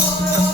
Oh,